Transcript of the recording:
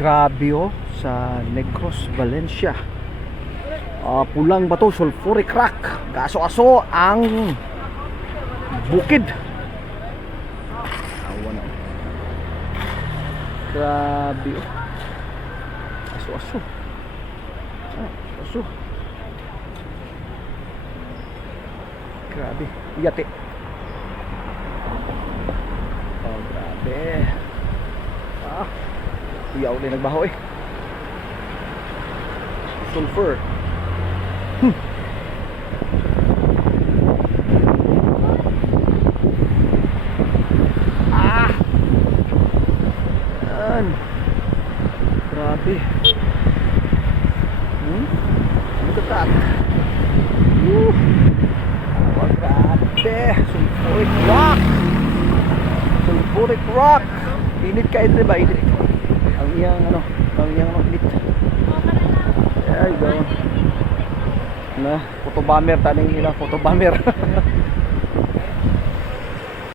Grabe oh, sa Negros, Valencia. Pulang bato, sulfuric rock. Gaso-aso ang bukid. Awan na. Grabe oh. Aso-aso. Aso. Grabe. Yate. Oh, grabe. Iyaw din nagbaho eh. Sulfur. Yan. Grabe. Look at that. Oh, grabe. Sulfuric rock. Sulfuric rock. Init ka ito ba? Init. Ang iyang init. Ay, go. Na, photobomber taning ila, photobomber.